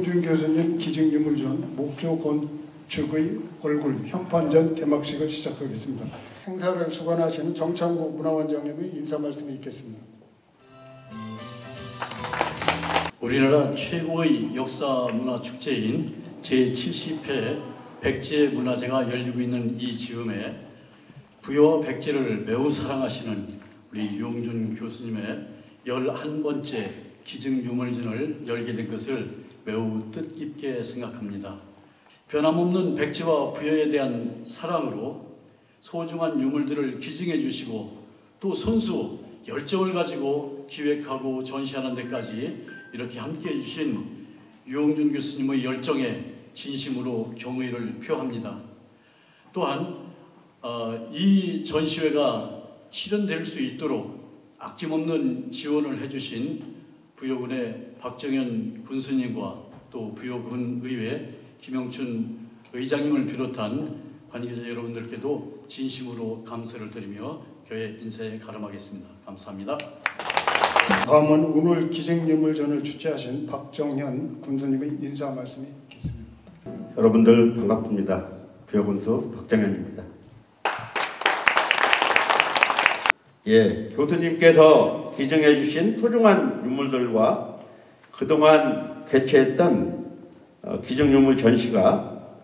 유홍준 교수님 기증유물전 목조 건축의 얼굴 현판전 개막식을 시작하겠습니다. 행사를 주관하시는 정창구 문화원장님의 인사 말씀이 있겠습니다. 우리나라 최고의 역사 문화 축제인 제70회 백제 문화제가 열리고 있는 이 즈음에 부여와 백제를 매우 사랑하시는 우리 유홍준 교수님의 11번째 기증유물전을 열게 된 것을 매우 뜻깊게 생각합니다. 변함없는 백제와 부여에 대한 사랑으로 소중한 유물들을 기증해 주시고 또 선수 열정을 가지고 기획하고 전시하는 데까지 이렇게 함께해 주신 유홍준 교수님의 열정에 진심으로 경의를 표합니다. 또한 이 전시회가 실현될 수 있도록 아낌없는 지원을 해주신 부여군의 박정현 군수님과 또 부여군의회 김영춘 의장님을 비롯한 관계자 여러분들께도 진심으로 감사를 드리며 교회 인사에 가름하겠습니다. 감사합니다. 다음은 오늘 기증유물전을 주최하신 박정현 군수님의 인사 말씀이 있겠습니다. 여러분들 반갑습니다. 부여군수 박정현입니다. 교수님께서 기증해 주신 소중한 유물들과 그동안 개최했던 기증유물 전시가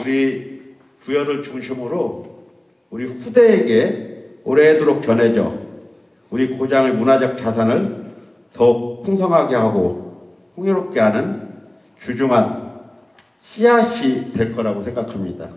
우리 부여를 중심으로 우리 후대에게 오래도록 전해져 우리 고장의 문화적 자산을 더욱 풍성하게 하고 풍요롭게 하는 귀중한 씨앗이 될 거라고 생각합니다.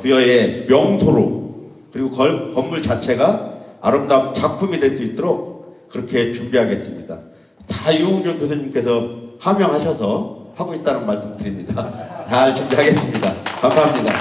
부여의 명소로 그리고 건물 자체가 아름다운 작품이 될 수 있도록 그렇게 준비하겠습니다. 다 유홍준 교수님께서 하명하셔서 하고 있다는 말씀 드립니다. 잘 준비하겠습니다. 감사합니다.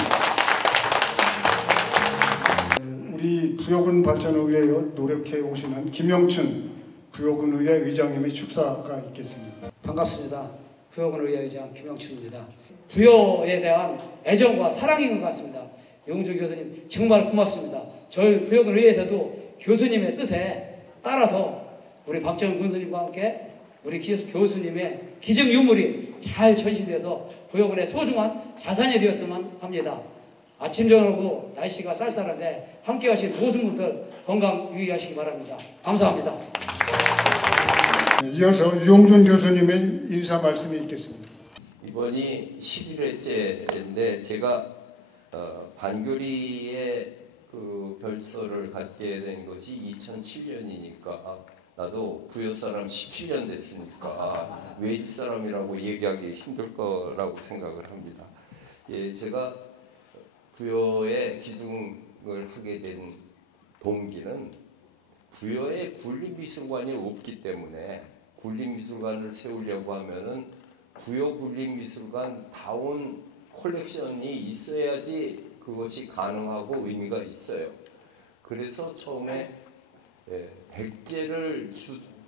우리 부여군 발전을 위해 노력해 오시는 김영춘 부여군의회 의장님의 축사가 있겠습니다. 반갑습니다. 부여군의회 의장 김영춘입니다. 부여에 대한 애정과 사랑인 것 같습니다. 유홍준 교수님 정말 고맙습니다. 저희 부여군의회에서도 교수님의 뜻에 따라서 우리 박정현 군수님과 함께 우리 교수님의 기증유물이 잘 전시되어서 부여군의 소중한 자산이 되었으면 합니다. 아침 저녁으로 날씨가 쌀쌀한데 함께 하신 모든 분들 건강 유의하시기 바랍니다. 감사합니다. 이어서 유홍준 교수님의 인사 말씀이 있겠습니다. 이번이 11회째인데 제가 반교리의 그 별서를 갖게 된 것이 2007년이니까 나도 부여 사람 17년 됐으니까 외지 사람이라고 얘기하기 힘들 거라고 생각을 합니다. 제가 부여에 기증을 하게 된 동기는 부여에 군림미술관이 없기 때문에 군림미술관을 세우려고 하면은 부여 군림미술관 다운 콜렉션이 있어야지 그것이 가능하고 의미가 있어요. 그래서 처음에 백제를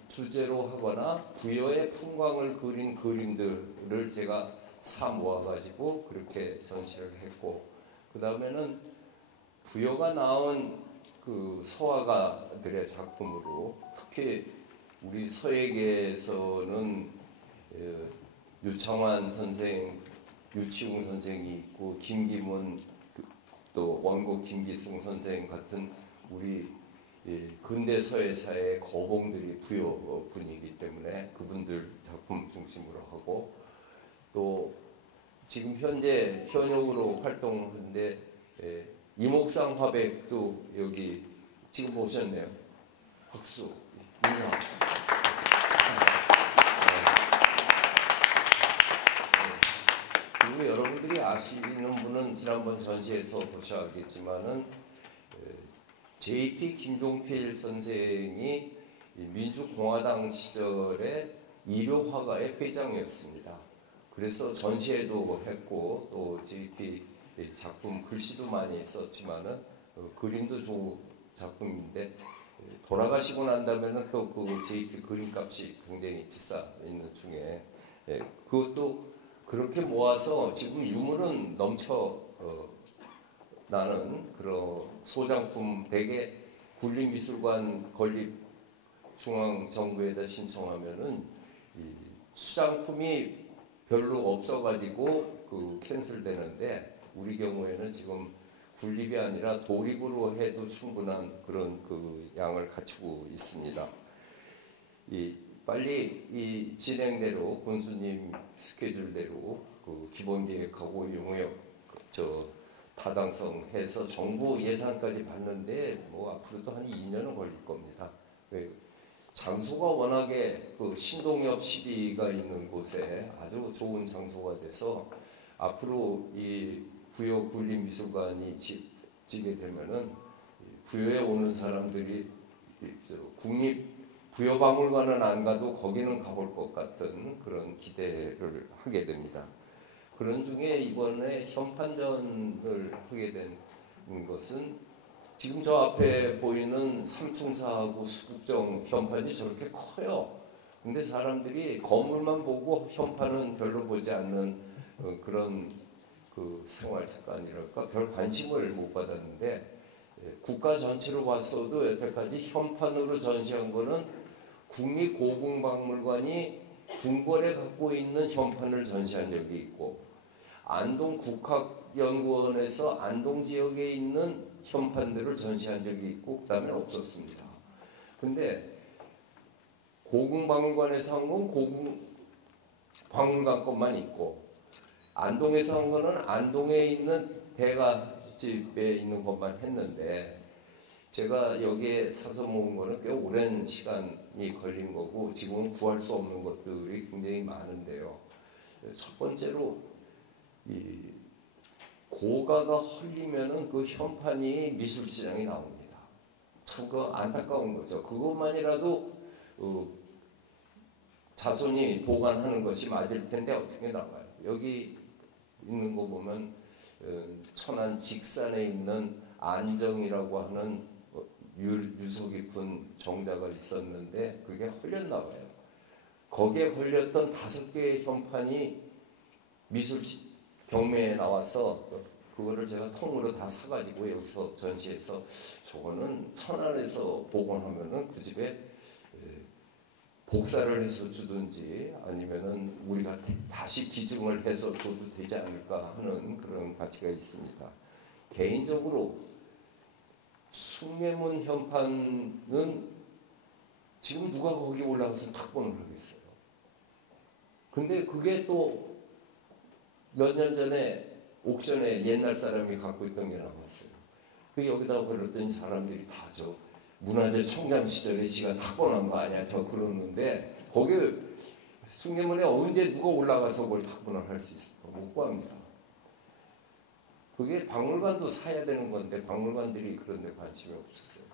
주제로 하거나 부여의 풍광을 그린 그림들을 제가 사 모아가지고 그렇게 전시를 했고, 그 다음에는 부여가 나온 그 서화가들의 작품으로 특히 우리 서예계에서는 유창환 선생, 유치웅 선생이 있고 김기문 또 원고 김기승 선생 같은 우리 근대 서예사의 거봉들이 부여 분이기 때문에 그분들 작품 중심으로 하고, 또 지금 현재 현역으로 활동하는데 이목상 화백도 여기 지금 보셨네요. 박수 인사. 그리고 여러분들이 아시는 분은 지난번 전시에서 보셔야겠지만은 JP 김종필 선생이 민주공화당 시절에 일요화가의 회장이었습니다. 그래서 전시회도 했고 또 JP 작품 글씨도 많이 썼지만은 그림도 좋은 작품인데 돌아가시고 난다면은 또 그 JP 그림값이 굉장히 비싸 있는 중에 그것도 그렇게 모아서 지금 유물은 넘쳐 나는 그런 소장품 대개 군림미술관 건립 중앙정부에다 신청하면은 이 수장품이 별로 없어가지고 캔슬되는데 우리 경우에는 지금 군립이 아니라 도립으로 해도 충분한 그런 양을 갖추고 있습니다. 빨리 이 진행대로 군수님 스케줄대로 기본 계획하고 용역 타당성 해서 정부 예산까지 받는데 뭐 앞으로도 한 2년은 걸릴 겁니다. 장소가 워낙에 신동엽 시비가 있는 곳에 아주 좋은 장소가 돼서 앞으로 이 부여 군립미술관이 지게 되면은 부여에 오는 사람들이 국립 부여박물관은 안 가도 거기는 가볼 것 같은 그런 기대를 하게 됩니다. 그런 중에 이번에 현판전을 하게 된 것은 지금 저 앞에 보이는 삼충사하고 수국정 현판이 저렇게 커요. 근데 사람들이 건물만 보고 현판은 별로 보지 않는 그런 생활 습관이랄까 별 관심을 못 받았는데 국가 전체로 봤어도 여태까지 현판으로 전시한 거는 국립고궁박물관이 궁궐에 갖고 있는 현판을 전시한 적이 있고 안동국학연구원에서 안동 지역에 있는 현판들을 전시한 적이 있고 그 다음에 없었습니다. 근데 고궁박물관에서 한 건 고궁박물관 것만 있고 안동에서 한 거는 안동에 있는 배가집에 있는 것만 했는데 제가 여기에 사서 모은 거는 꽤 오랜 시간이 걸린 거고 지금은 구할 수 없는 것들이 굉장히 많은데요. 첫 번째로 이 고가가 헐리면은 그 현판이 미술시장에 나옵니다. 참 안타까운 거죠. 그것만이라도 자손이 보관하는 것이 맞을 텐데 어떻게 나와요? 여기 있는 거 보면 천안 직산에 있는 안정이라고 하는 유서 깊은 정자가 있었는데 그게 헐렸나 봐요. 거기에 걸렸던 5개의 현판이 미술 경매에 나와서 그거를 제가 통으로 다 사가지고 여기서 전시해서 저거는 천안에서 복원하면은 그 집에 복사를 해서 주든지 아니면은 우리가 다시 기증을 해서 줘도 되지 않을까 하는 그런 가치가 있습니다. 개인적으로 숭례문 현판은 지금 누가 거기 올라가서 탁본을 하겠어요. 근데 그게 또 몇 년 전에 옥션에 옛날 사람이 갖고 있던 게 나왔어요. 그 여기다가 걸었더니 사람들이 다 저 문화재 청장 시절에 지가 탁본한 거 아니야 저 그러는데 거기 숭례문에 언제 누가 올라가서 그걸 탁본을 할 수 있을까 못 구합니다. 그게 박물관도 사야 되는 건데 박물관들이 그런 데 관심이 없었어요.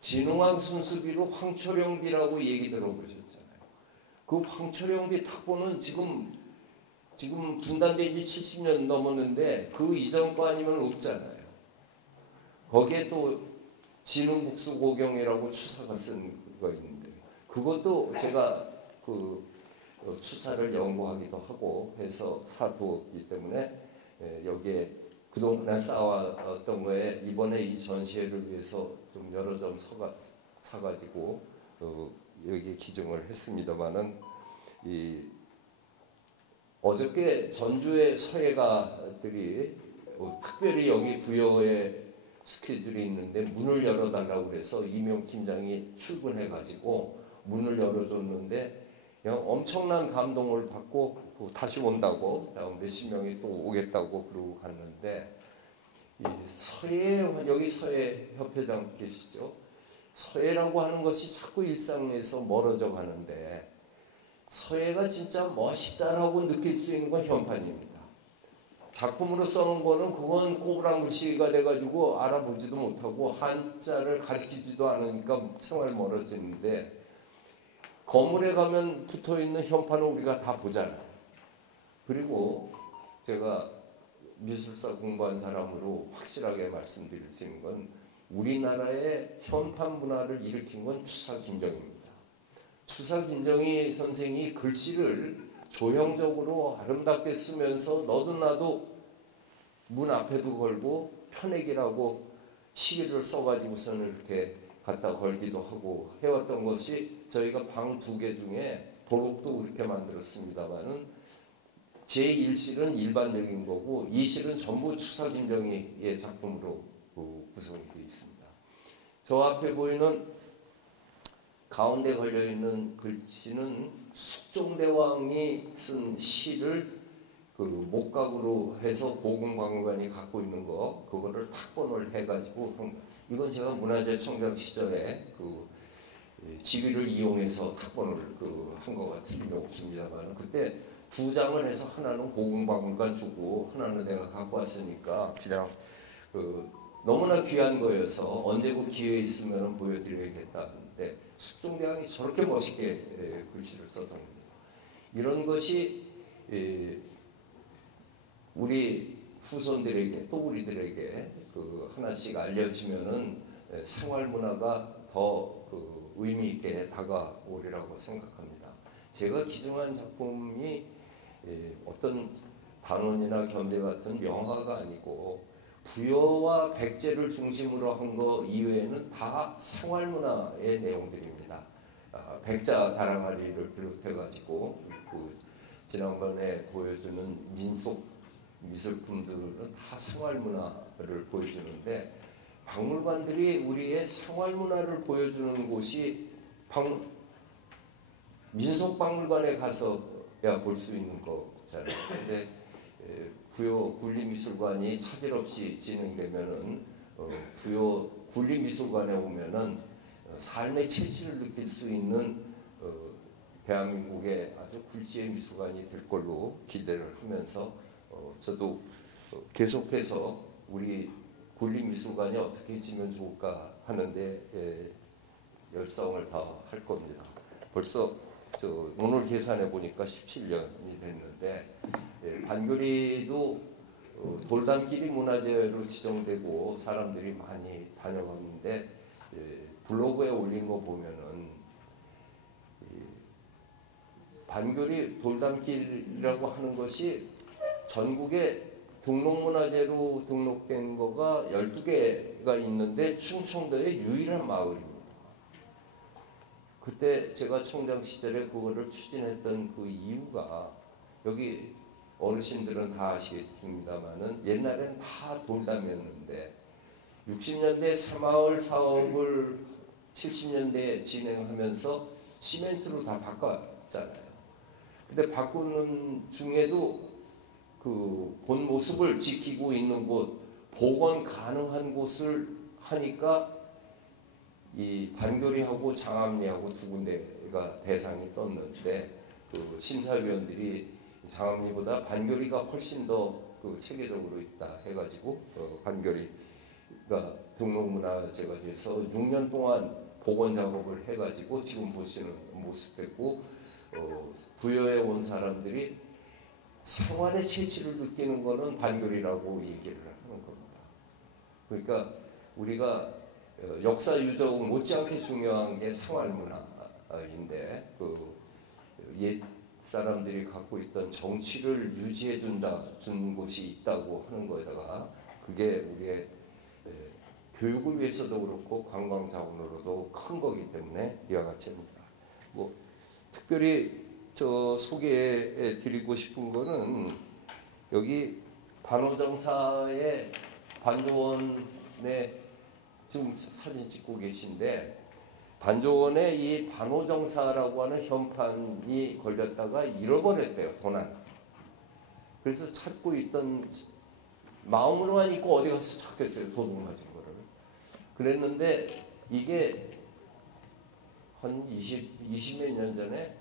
진흥왕 순수비로 황초령비라고 얘기 들어보셨잖아요. 그 황초령비 탁본은 지금 분단된 지 70년 넘었는데 그 이전 거 아니면 없잖아요. 거기에 또 진흥국수고경이라고 추사가 쓴 거 있는데 그것도 제가 추사를 연구하기도 하고 해서 사두었기 때문에 여기에 그동안 쌓아왔던 거에 이번에 이 전시회를 위해서 좀 여러 점 사가지고 여기 기증을 했습니다만은 어저께 전주의 서예가들이 특별히 여기 부여에 스케줄이 있는데 문을 열어달라고 그래서 이명 팀장이 출근해가지고 문을 열어줬는데 그냥 엄청난 감동을 받고 다시 온다고 다음 몇십 명이 또 오겠다고 그러고 갔는데 이 서예 여기 서예 협회장 계시죠? 서예라고 하는 것이 자꾸 일상에서 멀어져 가는데 서예가 진짜 멋있다라고 느낄 수 있는 건 현판입니다. 작품으로 써놓은 거는 그건 꼬부랑 글씨가 돼가지고 알아보지도 못하고 한자를 가르치지도 않으니까 생활 멀어지는데 거물에 가면 붙어있는 현판은 우리가 다 보잖아요. 그리고 제가 미술사 공부한 사람으로 확실하게 말씀드릴 수 있는 건 우리나라의 현판 문화를 일으킨 건 추사 김정입니다. 추사 김정희 선생이 글씨를 조형적으로 아름답게 쓰면서 너도 나도 문 앞에도 걸고 편액이라고 시계를 써가지고서는 이렇게 갖다 걸기도 하고 해왔던 것이 저희가 방 2개 중에 도록도 그렇게 만들었습니다만은 제1실은 일반적인 거고 2실은 전부 추사 김정희의 작품으로 구성이 되어 있습니다. 저 앞에 보이는 가운데 걸려있는 글씨는 숙종대왕이 쓴 시를 그 목각으로 해서 보건박물관이 갖고 있는 거 그거를 탁본을 해가지고 이건 제가 문화재청장 시절에 그 지위를 이용해서 탁본을 한 거가 틀림없습니다만 그때 2장을 해서 하나는 보건박물관 주고 하나는 내가 갖고 왔으니까 그냥 너무나 귀한 거여서 언제고 기회 있으면 보여드려야겠다는데 숙종대왕이 저렇게 멋있게 글씨를 썼던 겁니다. 이런 것이 우리 후손들에게 또 우리들에게 하나씩 알려지면은 생활 문화가 더 의미 있게 다가오리라고 생각합니다. 제가 기증한 작품이 어떤 단원이나 겸재 같은 영화가 아니고 부여와 백제를 중심으로 한 거 이외에는 다 생활 문화의 내용들입니다. 백자 다랑아리를 비롯해 가지고 지난번에 보여주는 민속 미술품들은 다 생활 문화를 보여주는데 박물관들이 우리의 생활 문화를 보여주는 곳이 민속박물관에 가서야 볼 수 있는 거잖아요. 근데 부여 군리미술관이 차질 없이 진행되면은 부여 군리미술관에 오면은 삶의 체질을 느낄 수 있는 대한민국의 아주 굴지의 미술관이 될 걸로 기대를 하면서 저도 계속해서 우리 군리미술관이 어떻게 지면 좋을까 하는데 열성을 다할 겁니다. 벌써 오늘 계산해 보니까 17년이 됐는데 반교리도 돌담길이 문화재로 지정되고 사람들이 많이 다녀갔는데 블로그에 올린 거 보면은 반교리 돌담길이라고 하는 것이 전국에 등록문화재로 등록된 거가 12개가 있는데 충청도의 유일한 마을입니다. 그때 제가 청장 시절에 그거를 추진했던 그 이유가 여기 어르신들은 다 아시겠습니다만은 옛날에는 다 돌담이었는데 60년대 새마을 사업을 70년대에 진행하면서 시멘트로 다 바꿨잖아요. 근데 바꾸는 중에도 본 모습을 지키고 있는 곳, 복원 가능한 곳을 하니까 이 반교리하고 장암리하고 2군데가 대상이 떴는데 심사위원들이 장암리보다 반교리가 훨씬 더 체계적으로 있다 해가지고 반교리가 등록문화재가 돼서 6년 동안 복원 작업을 해가지고 지금 보시는 모습 됐고 부여에 온 사람들이 생활의 체질을 느끼는 거는 반교리라고 얘기를 하는 겁니다. 그러니까 우리가 역사 유적 못지않게 중요한 게 생활 문화인데 옛 사람들이 갖고 있던 정치를 유지해 준 곳이 있다고 하는 거에다가 그게 우리의 교육을 위해서도 그렇고 관광 자원으로도 큰 거기 때문에 이와 같이 합니다. 특별히 소개해 드리고 싶은 거는 여기 반호정사의 반조원에 지금 사진 찍고 계신데 반조원에 이 반호정사라고 하는 현판이 걸렸다가 잃어버렸대요. 도난. 그래서 찾고 있던 마음으로만 있고 어디 가서 찾겠어요. 도둑 맞은 거를. 그랬는데 이게 한 20몇 년 전에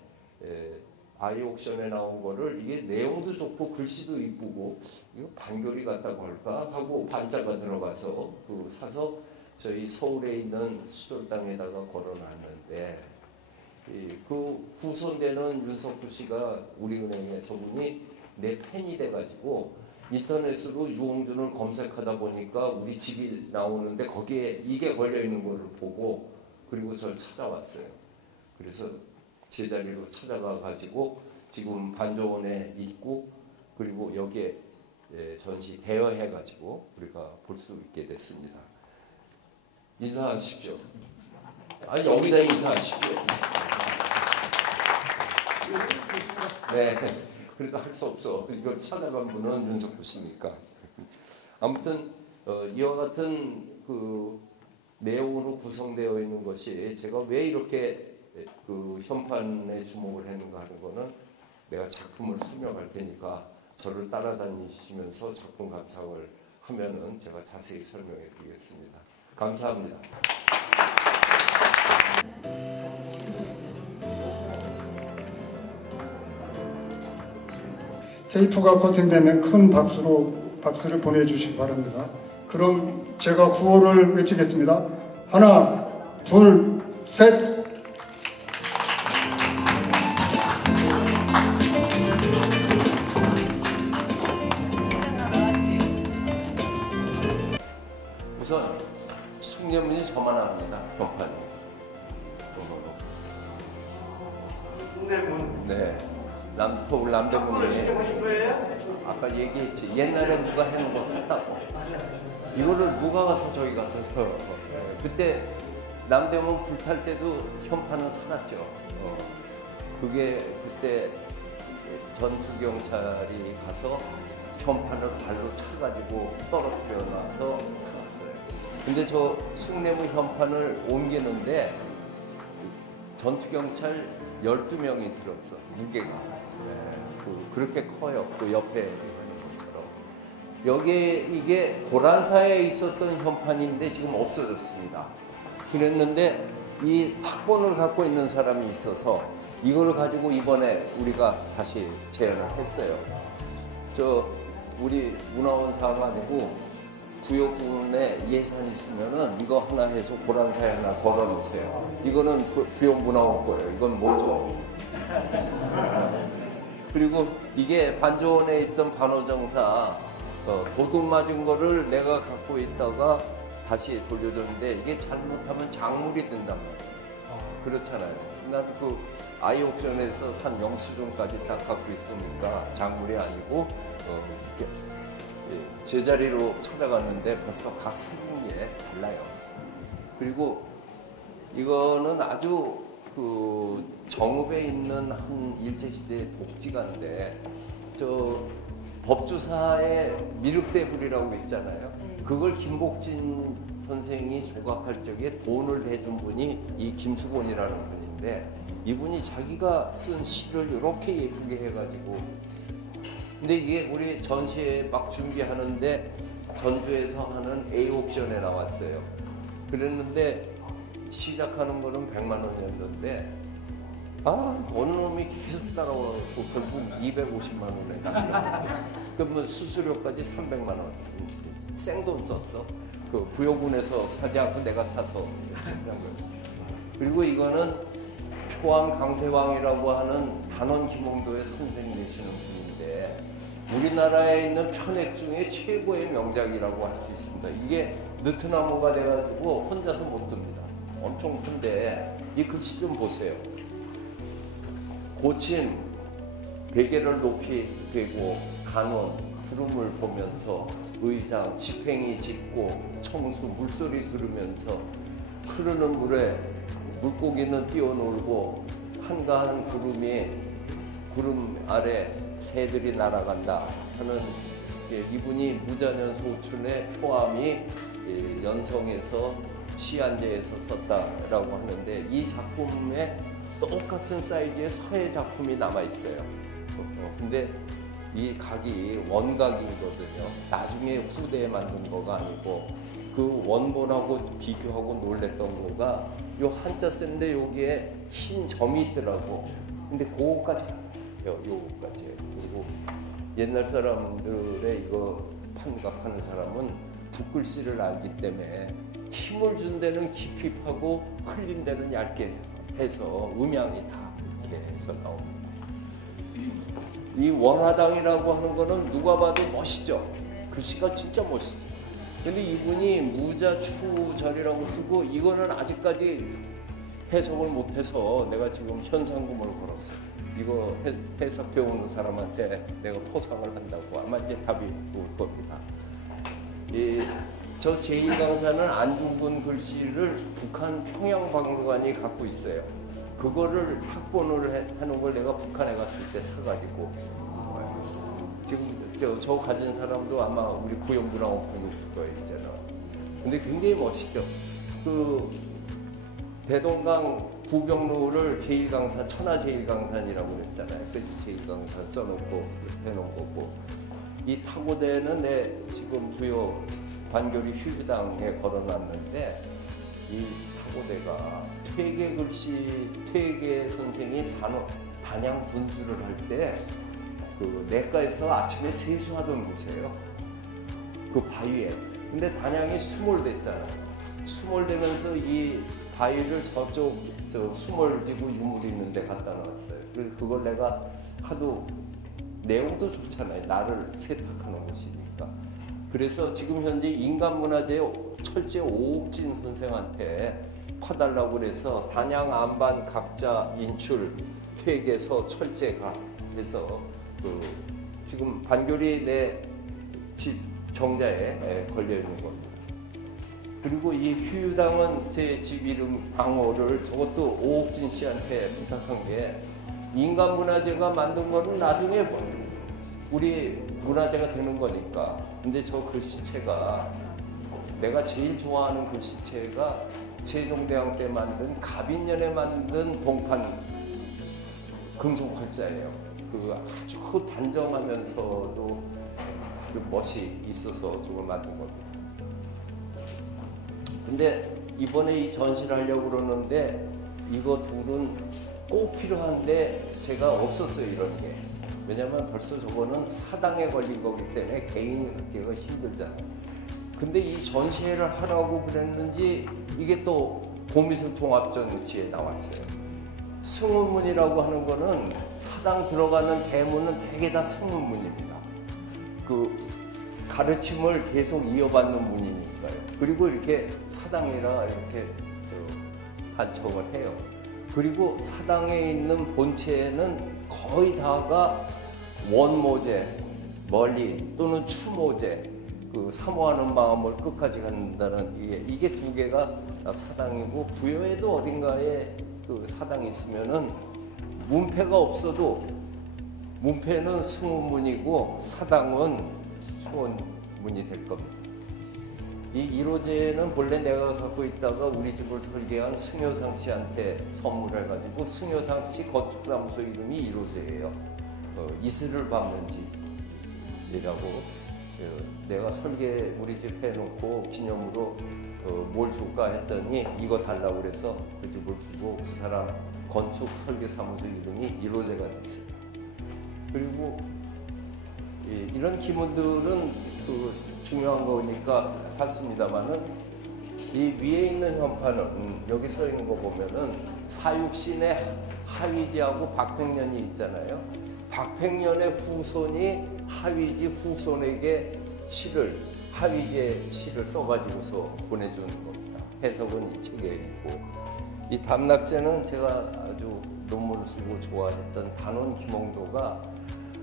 아이옥션에 나온 거를 이게 내용도 좋고 글씨도 이쁘고 이거 반교리 같다고 할까 하고 반자가 들어가서 사서 저희 서울에 있는 수돌당에다가 걸어놨는데 그 후손되는 윤석두 씨가 우리은행에 저분이 내 팬이 돼가지고 인터넷으로 유홍준을 검색하다 보니까 우리 집이 나오는데 거기에 이게 걸려있는 거를 보고 그리고 저를 찾아왔어요. 그래서 제자리로 찾아가 가지고 지금 반조원에 있고 그리고 여기에 전시 대여해 가지고 우리가 볼 수 있게 됐습니다. 인사하십시오. 아니 여기다 인사하십시오. 네. 그래도 할 수 없어. 이걸 찾아간 분은 윤석구 씨니까. 아무튼 이와 같은 그 내용으로 구성되어 있는 것이 제가 왜 이렇게 그 현판에 주목을 했는가 하는 거는 내가 작품을 설명할 테니까 저를 따라다니시면서 작품 감상을 하면은 제가 자세히 설명해 드리겠습니다. 감사합니다. 테이프가 커팅되면 큰 박수를 보내주시기 바랍니다. 그럼 제가 구호를 외치겠습니다. 하나, 둘, 셋. 우선 숙녀문이 저만 압니다. 현판이. 숙녀문. 네. 남대문이 아까 얘기했지. 옛날에 누가 해놓은 거 샀다고. 이거를 누가 가서 저기 가서 그때 남대문 불탈 때도 현판은 살았죠. 그게 그때 전투경찰이 가서 현판을 발로 차가지고 떨어뜨려 놔서 살았어요. 근데 저 숭례문 현판을 옮기는데 전투경찰 12명이 들었어. 무게가. 그렇게 커요. 그 옆에 있는 것처럼. 여기 이게 고란사에 있었던 현판인데 지금 없어졌습니다. 그랬는데 이 탁본을 갖고 있는 사람이 있어서 이걸 가지고 이번에 우리가 다시 재현을 했어요. 우리 문화원 사관이고 부여군에 예산이 있으면은 이거 하나 해서 고란사에 하나 걸어 놓으세요. 이거는 부여문화원 거예요. 이건 못 줘. 그리고 이게 반조원에 있던 반호정사 도둑 맞은 거를 내가 갖고 있다가 다시 돌려줬는데 이게 잘못하면 작물이 된단 말이에요. 그렇잖아요. 난 그 아이옥션에서 산 영수증까지 다 갖고 있으니까 작물이 아니고 제자리로 찾아갔는데 벌써 각 생긴 달라요. 그리고 이거는 아주 그 정읍에 있는 한 일제시대 독지가인데 저 법주사의 미륵대불이라고 있잖아요. 그걸 김복진 선생이 조각할 적에 돈을 내준 분이 이 김수곤이라는 분인데 이분이 자기가 쓴 시를 이렇게 예쁘게 해가지고 근데 이게 우리 전시회 막 준비하는데 전주에서 하는 A옥션에 나왔어요. 그랬는데 시작하는 거는 100만 원이었는데 어느 놈이 계속 따라와서 결국 250만 원에 나왔어요. 그러면 수수료까지 300만 원. 생돈 썼어. 그 부여군에서 사지 않고 내가 사서 한 거예요. 그리고 이거는 초암 강세왕이라고 하는 단원 김홍도의 선생 되시는 분인데 우리나라에 있는 편액 중에 최고의 명작이라고 할 수 있습니다. 이게 느트나무가 돼가지고 혼자서 못 듭니다. 엄청 큰데 이 글씨 좀 보세요. 고침 베개를 높이 베고 간원 구름을 보면서 의장 집행이 짙고 청수 물소리 들으면서 흐르는 물에 물고기는 뛰어놀고 한가한 구름 아래 새들이 날아간다 하는 이분이 무자년 소춘의 포함이 연성에서 시안제에서 썼다라고 하는데 이 작품에 똑같은 사이즈의 서예 작품이 남아 있어요. 근데 이 각이 원각이거든요. 나중에 후대에 만든 거가 아니고 그 원본하고 비교하고 놀랬던 거가 요 한자 쓴데 여기에 흰 점이 있더라고. 근데 그거까지 요거까지. 그리고 옛날 사람들의 이거 판각하는 사람은 붓글씨를 알기 때문에 힘을 준 데는 깊이 파고 흘린 데는 얇게 해서 음양이 다 이렇게 해서 나옵니다. 이 원화당이라고 하는 거는 누가 봐도 멋있죠. 글씨가 진짜 멋있어요. 근데 이분이 무자추절이라고 쓰고 이거는 아직까지 해석을 못해서 내가 지금 현상금을 걸었어요. 이거 해석 배우는 사람한테 내가 포상을 한다고 아마 이제 답이 올 겁니다. 저 제2강사는 안중근 글씨를 북한 평양박물관이 갖고 있어요. 그거를 학본을 하는 걸 내가 북한에 갔을 때 사가지고 지금 저 가진 사람도 아마 우리 구영구랑 부육수 거이잖아. 근데 굉장히 멋있죠. 그 대동강 부병로를 제1강산, 천하 제1강산이라고 그랬잖아요. 그래서 제1강산 써놓고 해놓은 거고, 이 타고대는 내 지금 부여 반교리 휴유당에 걸어놨는데, 이 타고대가 퇴계 글씨, 퇴계 선생이 단양 분수를 할 때 그 내과에서 아침에 세수하던 곳이에요. 그 바위에. 근데 단양이 수몰됐잖아. 수몰되면서 이 바위를 저쪽 수몰지구 유물이 있는 데 갖다 놨어요. 그래서 그걸 내가 하도 내용도 좋잖아요. 나를 세탁하는 곳이니까. 그래서 지금 현재 인간문화재 철제 오옥진 선생한테 파달라고 그래서 단양 안반 각자 인출 퇴계서 철제가 해서 그 지금 반교리 내 집 정자에 걸려 있는 겁니다. 그리고 이 휴유당은 제 집 이름 방호를 저것도 오옥진 씨한테 부탁한 게, 인간문화재가 만든 거는 나중에 우리 문화재가 되는 거니까. 근데 저 글씨체가 내가 제일 좋아하는 글씨체가 세종대왕 때 만든 갑인년에 만든 동판 금속 활자예요. 그 아주 단정하면서도 그 멋이 있어서 저걸 만든 겁니다. 근데 이번에 이 전시를 하려고 그러는데 이거 둘은 꼭 필요한데 제가 없었어요, 이런 게. 왜냐면 벌써 저거는 사당에 걸린 거기 때문에 개인이 갖기가 힘들잖아요. 근데 이 전시회를 하라고 그랬는지 이게 또 보미술 종합전시에 나왔어요. 승운문이라고 하는 거는 사당 들어가는 대문은 대개 다 승운문입니다. 그 가르침을 계속 이어받는 문이니까요. 그리고 이렇게 사당이라 이렇게 반청을 해요. 그리고 사당에 있는 본체에는 거의 다가 원모제, 멀리 또는 추모제, 그 사모하는 마음을 끝까지 갖는다는 이게 두 개가 사당이고, 부여에도 어딘가에 그 사당이 있으면은 문패가 없어도 문패는 승운문이고 사당은 수원문이 될 겁니다. 이 1호제는 본래 내가 갖고 있다가 우리 집을 설계한 승효상 씨한테 선물해가지고, 승효상 씨 건축사무소 이름이 1호제예요. 이슬을 밟는 집이라고. 내가 설계 우리 집 해놓고 기념으로 뭘 줄까 했더니 이거 달라고 그래서 그 집을 주고, 그 사람 건축 설계사무소 이름이 1호제가 됐어요. 그리고 이런 기문들은 그 중요한 거니까 샀습니다만은, 이 위에 있는 현판은 여기 써 있는 거 보면은 사육신의 하위지하고 박팽년이 있잖아요. 박팽년의 후손이 하위지 후손에게 하위지의 시를 써가지고서 보내주는 겁니다. 해석은 이 책에 있고, 이 담락제는 제가 아주 논문을 쓰고 좋아했던 단원 김홍도가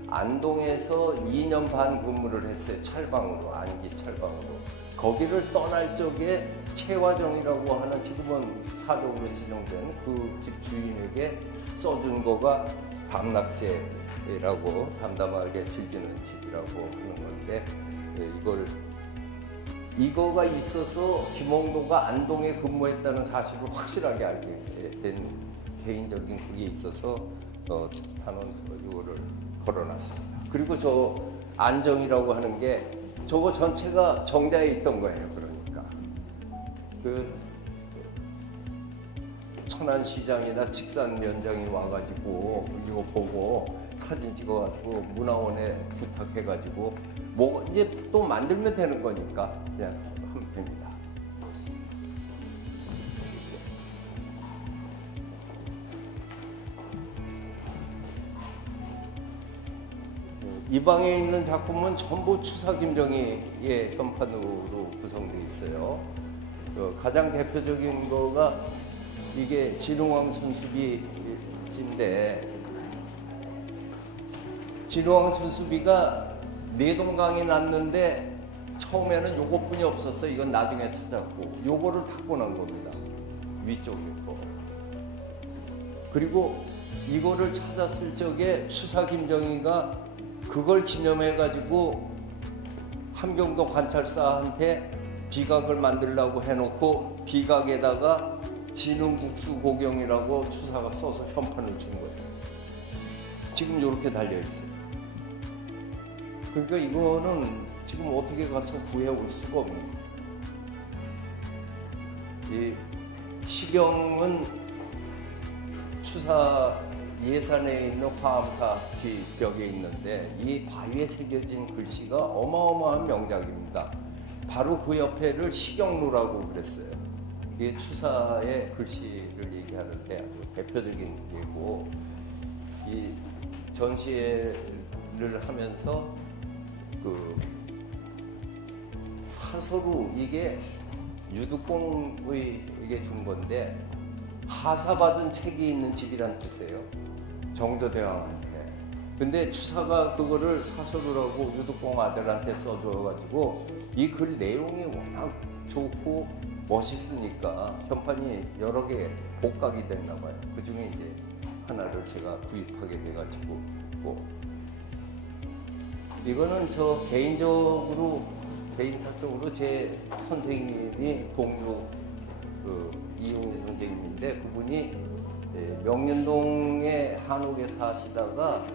안동에서 2년 반 근무를 했어요. 찰방으로, 안기 찰방으로. 거기를 떠날 적에 최화정이라고 하는 지금은 사적으로 지정된 그 집 주인에게 써준 거가 담락제라고, 담담하게 즐기는 집이라고 하는 건데, 이거가 있어서 김홍도가 안동에 근무했다는 사실을 확실하게 알게 된 개인적인 그게 있어서 단원서 이거를 걸어놨습니다. 그리고 저 안정이라고 하는 게 저거 전체가 정자에 있던 거예요. 그러니까 그 천안시장이나 직산면장이 와가지고 이거 보고 사진 찍어가지고 문화원에 부탁해가지고 뭐 이제 또 만들면 되는 거니까 그냥 하면 됩니다. 이 방에 있는 작품은 전부 추사 김정희의 현판으로 구성되어 있어요. 가장 대표적인 거가 이게 진흥왕 순수비인데, 진흥왕 순수비가 내동강이 났는데 처음에는 요것뿐이 없었어. 이건 나중에 찾았고 요거를 타고난 겁니다. 위쪽에 거. 그리고 이거를 찾았을 적에 추사 김정희가 그걸 기념해 가지고 함경도 관찰사한테 비각을 만들려고 해놓고 비각에다가 진흥국수 고경이라고 추사가 써서 현판을 준 거예요. 지금 이렇게 달려 있어요. 그러니까 이거는 지금 어떻게 가서 구해올 수가 없는 거예요. 이 시경은 추사 예산에 있는 화암사 뒤벽에 있는데 이 바위에 새겨진 글씨가 어마어마한 명작입니다. 바로 그 옆에를 시경루라고 그랬어요. 이게 추사의 글씨를 얘기하는데 아주 대표적인 예고, 이 전시회를 하면서 그 사서로 이게 유득공의 준 건데 하사받은 책이 있는 집이란 뜻이에요. 정조대왕한테. 근데 추사가 그거를 사서루라고 유득공 아들한테 써줘가지고 이 글 내용이 워낙 좋고 멋있으니까 현판이 여러 개 복각이 됐나 봐요. 그 중에 이제 하나를 제가 구입하게 돼가지고 이거는 저 개인사적으로 제 선생님이 동료 이용희 선생님인데 그분이 명륜동에 한옥에 사시다가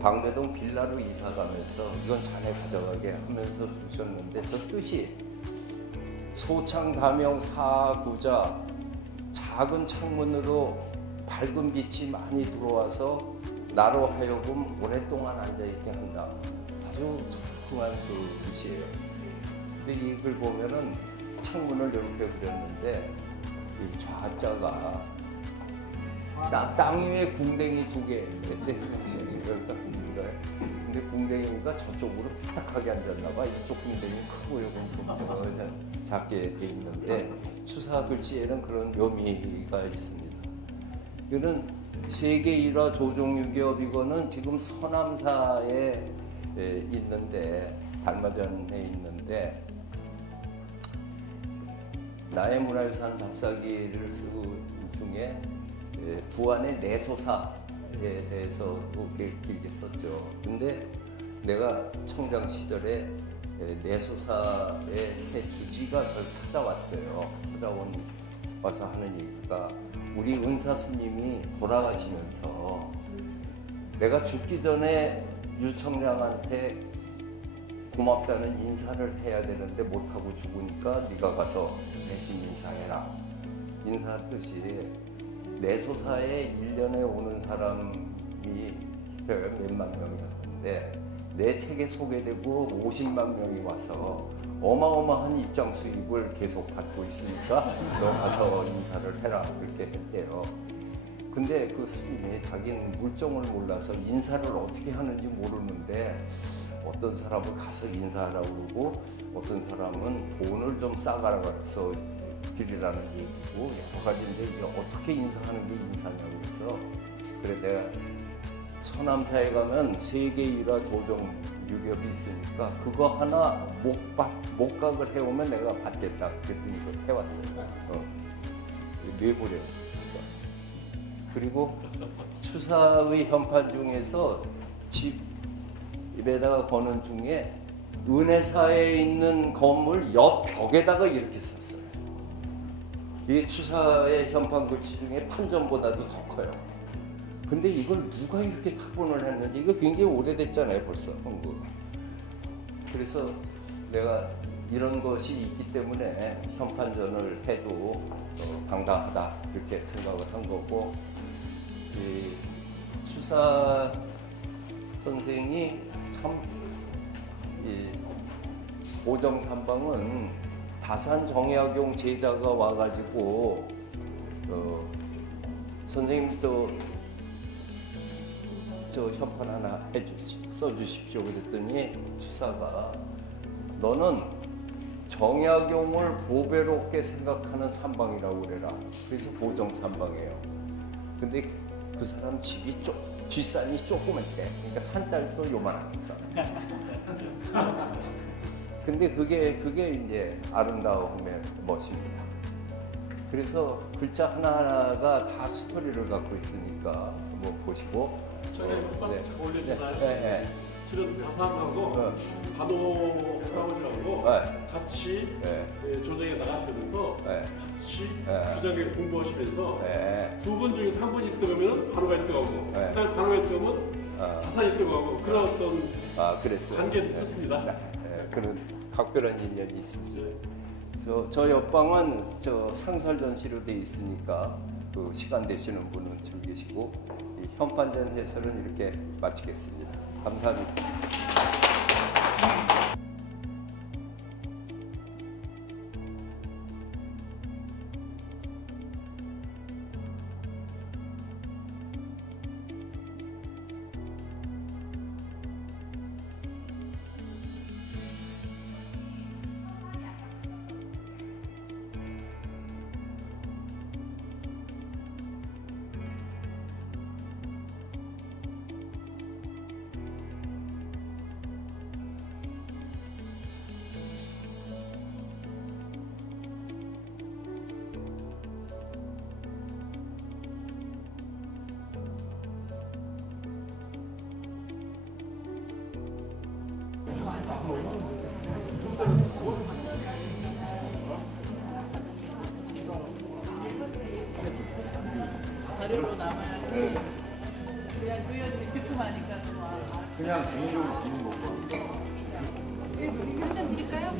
방배동 빌라로 이사 가면서 이건 자네 가져가게 하면서 주셨는데 저 뜻이 소창다명 사구자 작은 창문으로 밝은 빛이 많이 들어와서 나로 하여금 오랫동안 앉아있게 한다. 아주 작품한 그 글씨예요. 근데 이 글 보면은 창문을 이렇게 그렸는데 이 좌자가 땅 위에 궁뎅이 2개. 근데 궁뎅이가 저쪽으로 삐딱하게 앉았나봐. 이쪽 궁뎅이 크고 이건 좀 작게 돼 있는데 추사 글씨에는 그런 묘미가 있습니다. 이거는 세계 일화 조종유기업, 이거는 지금 서남사에 있는데 달마전에 있는데 나의 문화유산 답사기를 쓰고 중에 부안의 내소사에 대해서도 길게 썼죠. 근데 내가 청장 시절에 내소사의 새 주지가 저를 찾아왔어요. 와서 하는 얘기가 우리 은사 스님이 돌아가시면서 내가 죽기 전에 유 청장한테 고맙다는 인사를 해야 되는데 못하고 죽으니까 네가 가서 대신 인사해라. 인사할 뜻이 내소사에 1년에 오는 사람이 몇만 명이었는데 내 책에 소개되고 50만 명이 와서 어마어마한 입장 수입을 계속 받고 있으니까 너 가서 인사를 해라 그렇게 했대요. 근데 그 스님이 자기는 물정을 몰라서 인사를 어떻게 하는지 모르는데 어떤 사람은 가서 인사하라고 그러고 어떤 사람은 돈을 좀 싸가라서 드리라는 얘기고 여러 가지인데 이게 어떻게 인사하는 게 인사냐고 그래서 그래 내가 서남사에 가면 세계 일화 조정 유ገብ이 있으니까 그거 하나 목각을 해오면 내가 받겠다 그랬더니 그걸 해왔어요. 뇌물에. 그리고 추사의 현판 중에서 집에다가 거는 중에 은혜사에 있는 건물 옆 벽에다가 이렇게 썼어요. 이 추사의 현판 글씨 중에 판전보다도 더 커요. 근데 이걸 누가 이렇게 타본을 했는지 이거 굉장히 오래됐잖아요 벌써 한국. 그래서 내가 이런 것이 있기 때문에 현판전을 해도 당당하다 이렇게 생각을 한 거고, 이 추사 선생이 참 이 오정삼방은 다산 정약용 제자가 와가지고 선생님 저 현판 하나 써주십시오 그랬더니 추사가 너는 정약용을 보배롭게 생각하는 삼방이라고 그래라. 그래서 보정삼방이에요. 근데 그 사람 집이 뒷산이 조그맣대. 그러니까 산딸도 요만하게 쌓았어. 근데 그게 이제 아름다움의 멋입니다. 그래서 글자 하나하나가 다 스토리를 갖고 있으니까 한번 보시고. 전에 박스 참 올렸잖아요. 네. 실은 가사하고 반호하고 같이 조정에 나가시면서 같이 주장에 공부하시면서 두 분 중에 한 분이 1등하면 반호가 1등하고 그다음에 반호가 1등하면 가사 1등하고 그런 어떤 그랬어요. 관계도 있었습니다. 그런 각별한 인연이 있었어요. 저 옆방은 저 상설 전시로 돼 있으니까 그 시간 되시는 분은 즐기시고 이 현판전 해설은 이렇게 마치겠습니다. 감사합니다. 자료로 남아야 돼. 그냥 의원님이 기품하니까 좋아. 그냥 개인적으로 듣는 거고. 한잔 드릴까요?